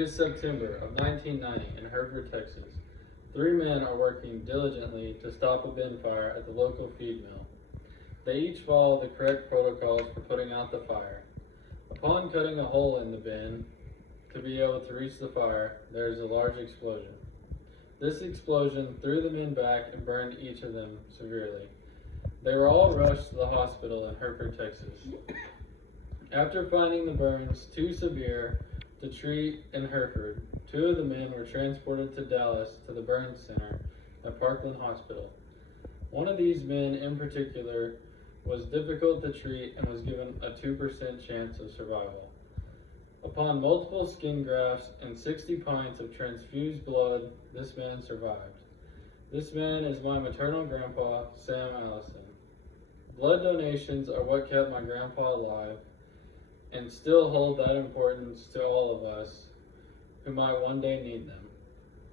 It is September of 1990 in Hereford, Texas. Three men are working diligently to stop a bin fire at the local feed mill. They each follow the correct protocols for putting out the fire. Upon cutting a hole in the bin to be able to reach the fire, there is a large explosion. This explosion threw the men back and burned each of them severely. They were all rushed to the hospital in Hereford, Texas. After finding the burns too severe to treat in Hereford, two of the men were transported to Dallas to the burns center at Parkland Hospital. One of these men in particular was difficult to treat and was given a 2% chance of survival. Upon multiple skin grafts and 60 pints of transfused blood, this man survived. This man is my maternal grandpa, Sam Allison. Blood donations are what kept my grandpa alive and still hold that importance to all of us who might one day need them.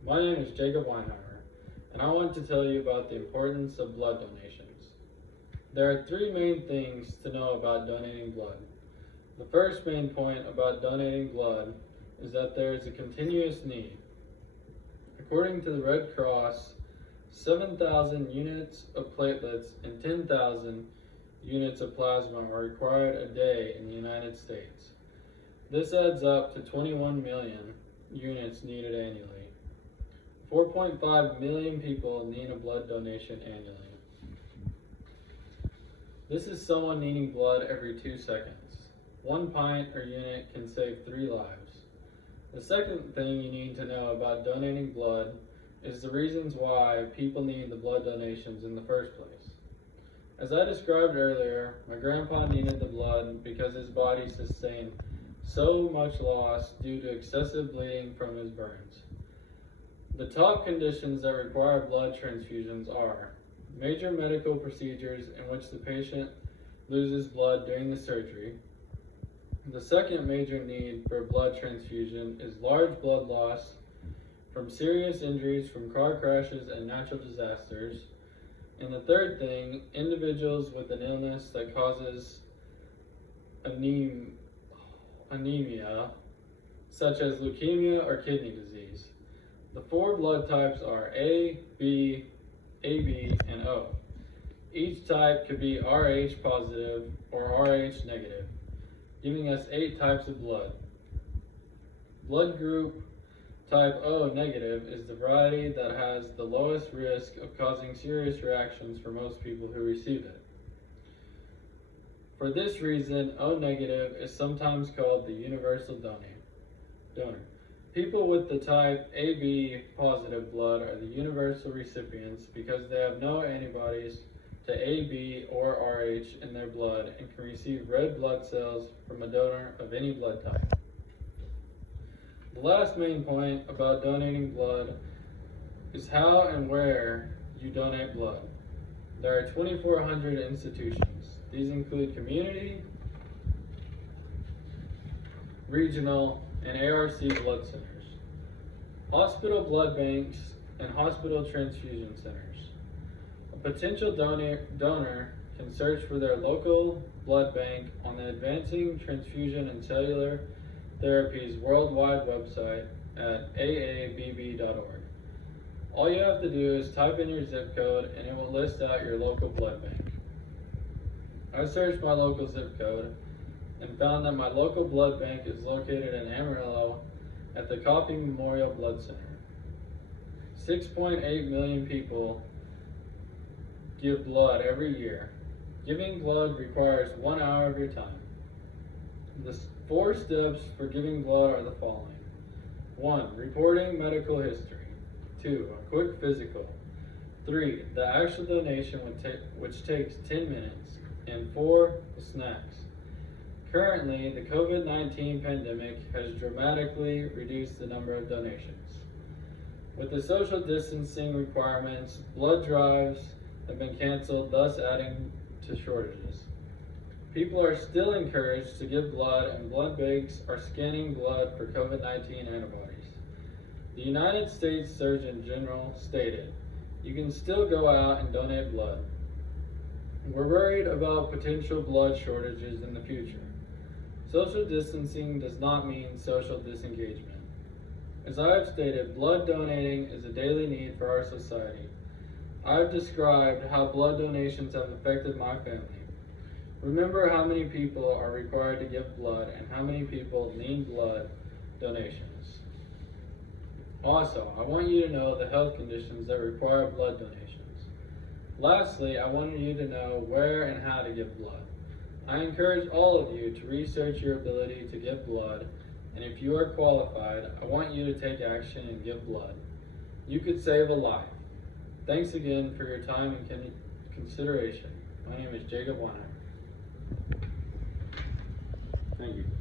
My name is Jacob Weinheimer, and I want to tell you about the importance of blood donations. There are three main things to know about donating blood. The first main point about donating blood is that there is a continuous need. According to the Red Cross, 7,000 units of platelets and 10,000 units of plasma are required a day in the United States. This adds up to 21 million units needed annually. 4.5 million people need a blood donation annually. This is someone needing blood every 2 seconds. 1 pint or unit can save 3 lives. The second thing you need to know about donating blood is the reasons why people need the blood donations in the first place. As I described earlier, my grandpa needed the blood because his body sustained so much loss due to excessive bleeding from his burns. The top conditions that require blood transfusions are major medical procedures in which the patient loses blood during the surgery. The second major need for blood transfusion is large blood loss from serious injuries from car crashes and natural disasters. And the third thing, individuals with an illness that causes anemia, such as leukemia or kidney disease. The 4 blood types are A, B, AB, and O. Each type could be Rh positive or Rh negative, giving us 8 types of blood. Blood group type O negative is the variety that has the lowest risk of causing serious reactions for most people who receive it. For this reason, O negative is sometimes called the universal donor. People with the type AB positive blood are the universal recipients because they have no antibodies to AB or Rh in their blood and can receive red blood cells from a donor of any blood type. The last main point about donating blood is how and where you donate blood. There are 2,400 institutions. These include community, regional, and ARC blood centers, hospital blood banks, and hospital transfusion centers. A potential donor can search for their local blood bank on the Advancing Transfusion and Cellular Therapies worldwide website at aabb.org. All you have to do is type in your zip code and it will list out your local blood bank. I searched my local zip code and found that my local blood bank is located in Amarillo at the Coffee Memorial Blood Center. 6.8 million people give blood every year. Giving blood requires 1 hour of your time. The 4 steps for giving blood are the following. 1. Reporting medical history. 2. A quick physical. 3. The actual donation which takes 10 minutes. And 4. The snacks. Currently, the COVID-19 pandemic has dramatically reduced the number of donations. With the social distancing requirements, blood drives have been canceled, thus adding to shortages. People are still encouraged to give blood, and blood banks are scanning blood for COVID-19 antibodies. The United States Surgeon General stated, "You can still go out and donate blood. We're worried about potential blood shortages in the future. Social distancing does not mean social disengagement. As I have stated, blood donating is a daily need for our society. I have described how blood donations have affected my family. Remember how many people are required to give blood and how many people need blood donations. Also, I want you to know the health conditions that require blood donations. Lastly, I want you to know where and how to give blood. I encourage all of you to research your ability to give blood, and if you are qualified, I want you to take action and give blood. You could save a life. Thanks again for your time and consideration. My name is Jacob Weinheim. Thank you.